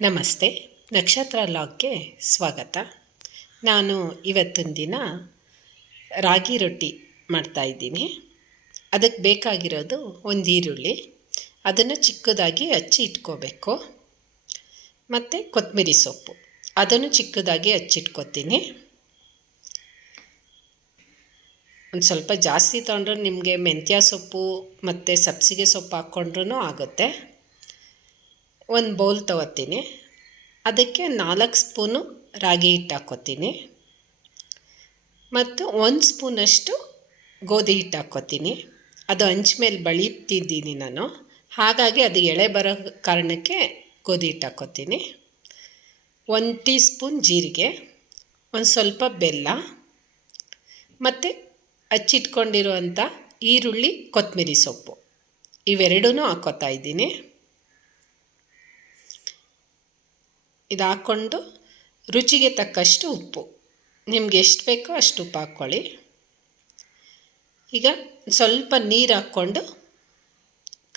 ನಮಸ್ತೆ. ನಕ್ಷತ್ರ ಲಾಗ್ಗೆ ಸ್ವಾಗತ. ನಾನು ಇವತ್ತಿನ ದಿನ ರಾಗಿ ರೊಟ್ಟಿ ಮಾಡ್ತಾಯಿದ್ದೀನಿ ಅದಕ್ಕೆ ಬೇಕಾಗಿರೋದು ಒಂದು ಈರುಳ್ಳಿ. ಅದನ್ನು ಚಿಕ್ಕದಾಗಿ ಹಚ್ಚಿ ಇಟ್ಕೋಬೇಕು. ಮತ್ತು ಕೊತ್ತಂಬರಿ ಸೊಪ್ಪು. ಅದನ್ನು ಚಿಕ್ಕದಾಗಿ ಹಚ್ಚಿಟ್ಕೋತೀನಿ ಒಂದು ಸ್ವಲ್ಪ ಜಾಸ್ತಿ ತೊಗೊಂಡ್ರೆ ನಿಮಗೆ ಮೆಂತ್ಯ ಸೊಪ್ಪು ಮತ್ತು ಸಬ್ಸಿಗೆ ಸೊಪ್ಪು ಹಾಕ್ಕೊಂಡ್ರೂ ಆಗುತ್ತೆ. ಒಂದು ಬೌಲ್ ತಗೋತೀನಿ. ಅದಕ್ಕೆ ನಾಲ್ಕು ಸ್ಪೂನು ರಾಗಿ ಹಿಟ್ಟು ಹಾಕ್ಕೋತೀನಿ ಮತ್ತು ಒಂದು ಸ್ಪೂನಷ್ಟು ಗೋಧಿ ಹಿಟ್ಟು ಹಾಕ್ಕೋತೀನಿ ಅದು ಹಂಚ್ ಮೇಲೆ ಬಳಿತಿದ್ದೀನಿ ನಾನು. ಹಾಗಾಗಿ ಅದು ಎಳೆ ಬರೋ ಕಾರಣಕ್ಕೆ ಗೋಧಿ ಹಿಟ್ಟು ಹಾಕ್ಕೋತೀನಿ ಒಂದು ಟೀ ಸ್ಪೂನ್ ಜೀರಿಗೆ, ಒಂದು ಸ್ವಲ್ಪ ಬೆಲ್ಲ, ಮತ್ತು ಹಚ್ಚಿಟ್ಕೊಂಡಿರುವಂಥ ಈರುಳ್ಳಿ ಕೊತ್ತಂಬರಿ ಸೊಪ್ಪು. ಇವೆರಡೂ ಹಾಕ್ಕೋತಾ ಇದ್ದೀನಿ. ಇದು ಹಾಕ್ಕೊಂಡು ರುಚಿಗೆ ತಕ್ಕಷ್ಟು ಉಪ್ಪು. ನಿಮ್ಗೆ ಎಷ್ಟು ಬೇಕೋ ಅಷ್ಟು ಉಪ್ಪು ಹಾಕ್ಕೊಳ್ಳಿ. ಈಗ ಸ್ವಲ್ಪ ನೀರು ಹಾಕ್ಕೊಂಡು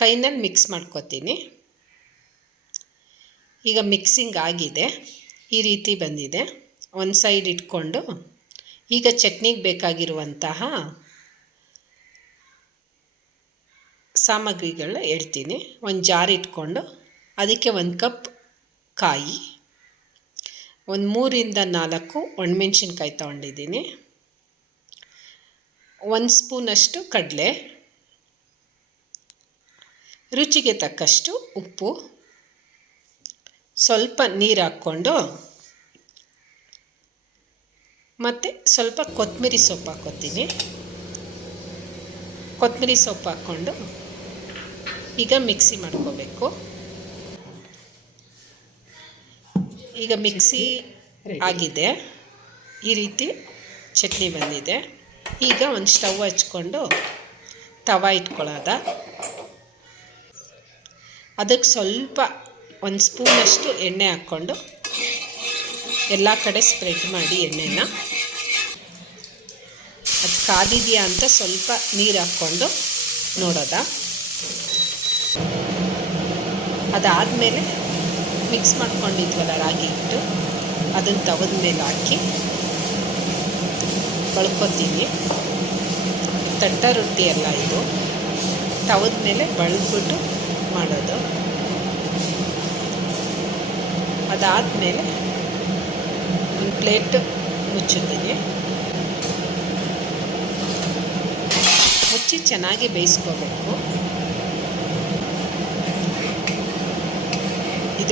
ಕೈನಲ್ಲಿ ಮಿಕ್ಸ್ ಮಾಡ್ಕೊತೀನಿ. ಈಗ ಮಿಕ್ಸಿಂಗ್ ಆಗಿದೆ. ಈ ರೀತಿ ಬಂದಿದೆ. ಒಂದು ಸೈಡ್ ಇಟ್ಕೊಂಡು ಈಗ ಚಟ್ನಿಗೆ ಬೇಕಾಗಿರುವಂತಹ ಸಾಮಗ್ರಿಗಳನ್ನ ಹೇಳ್ತೀನಿ ಒಂದು ಜಾರ್ ಇಟ್ಕೊಂಡು ಅದಕ್ಕೆ ಒಂದು ಕಪ್ ಕಾಯಿ. ಒಂದು ಮೂರಿಂದ ನಾಲ್ಕು ಒಣಮೆಣ್ಸಿನ್ಕಾಯಿ ತೊಗೊಂಡಿದ್ದೀನಿ. ಒಂದು ಸ್ಪೂನಷ್ಟು ಕಡಲೆ. ರುಚಿಗೆ ತಕ್ಕಷ್ಟು ಉಪ್ಪು. ಸ್ವಲ್ಪ ನೀರು ಹಾಕ್ಕೊಂಡು ಮತ್ತು ಸ್ವಲ್ಪ ಕೊತ್ತಂಬರಿ ಸೊಪ್ಪು ಹಾಕ್ಕೊತೀನಿ. ಕೊತ್ತಂಬರಿ ಸೊಪ್ಪು ಹಾಕ್ಕೊಂಡು ಈಗ ಮಿಕ್ಸಿ ಮಾಡ್ಕೋಬೇಕು. ಈಗ ಮಿಕ್ಸಿ ಆಗಿದೆ. ಈ ರೀತಿ ಚಟ್ನಿ ಬಂದಿದೆ. ಈಗ ಒಂದು ಸ್ಟವ್ ಹಚ್ಕೊಂಡು ತವ ಇಟ್ಕೊಳ್ಳೋದ. ಅದಕ್ಕೆ ಸ್ವಲ್ಪ ಒಂದು ಸ್ಪೂನಷ್ಟು ಎಣ್ಣೆ ಹಾಕ್ಕೊಂಡು ಎಲ್ಲ ಕಡೆ ಸ್ಪ್ರೆಡ್ ಮಾಡಿ ಎಣ್ಣೆನ. ಅದು ಕಾದಿದೆಯಾ ಅಂತ ಸ್ವಲ್ಪ ನೀರು ಹಾಕ್ಕೊಂಡು ನೋಡೋದ. ಅದಾದಮೇಲೆ ಮಿಕ್ಸ್ ಮಾಡ್ಕೊಂಡಿದ್ವಲ್ಲ ರಾಗಿ ಹಿಟ್ಟು, ಅದನ್ನು ತವದ ಮೇಲೆ ಹಾಕಿ ಬಳ್ಕೊತೀನಿ ತಟ್ಟ ರೊಟ್ಟಿ ಎಲ್ಲ ಇದು. ತವದ ಮೇಲೆ ಬಳ್ದ್ಬಿಟ್ಟು ಮಾಡೋದು. ಅದಾದಮೇಲೆ ಒಂದು ಪ್ಲೇಟ್ ಮುಚ್ಚಿದ್ದೀನಿ ಮುಚ್ಚಿ ಚೆನ್ನಾಗಿ ಬೇಯಿಸ್ಕೋಬೇಕು.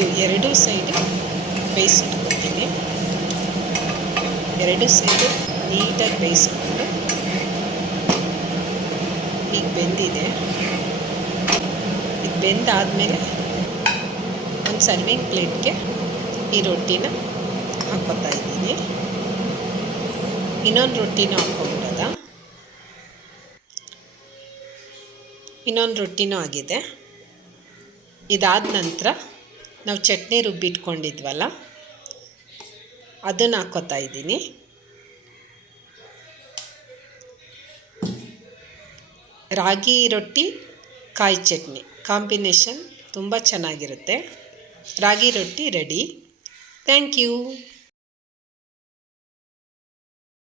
ಇದು ಎರಡು ಸೈಡು ಬೇಯಿಸಿಟ್ಕೊತೀನಿ ಎರಡು ಸೈಡು ನೀಟಾಗಿ ಬೇಯಿಸ್ಕೊಂಡು ಈಗ ಬೆಂದಿದೆ. ಇದು ಬೆಂದಾದಮೇಲೆ ಒಂದು ಸರ್ವಿಂಗ್ ಪ್ಲೇಟ್ಗೆ ಈ ರೊಟ್ಟಿನ ಹಾಕ್ಕೊತಾ ಇದ್ದೀನಿ. ಇನ್ನೊಂದು ರೊಟ್ಟಿನೂ ಹಾಕ್ಕೊಬಿಡೋದ? ಇನ್ನೊಂದು ರೊಟ್ಟಿನೂ ಆಗಿದೆ. ಇದಾದ ನಂತರ ನಾವು ಚಟ್ನಿ ರುಬ್ಬಿಟ್ಕೊಂಡಿದ್ವಲ್ಲ, ಅದನ್ನು ಹಾಕೋತಾ ಇದ್ದೀನಿ. ರಾಗಿ ರೊಟ್ಟಿ, ಕಾಯಿ ಚಟ್ನಿ, ಕಾಂಬಿನೇಷನ್ ತುಂಬ ಚೆನ್ನಾಗಿರುತ್ತೆ. ರಾಗಿ ರೊಟ್ಟಿ ರೆಡಿ. Thank you.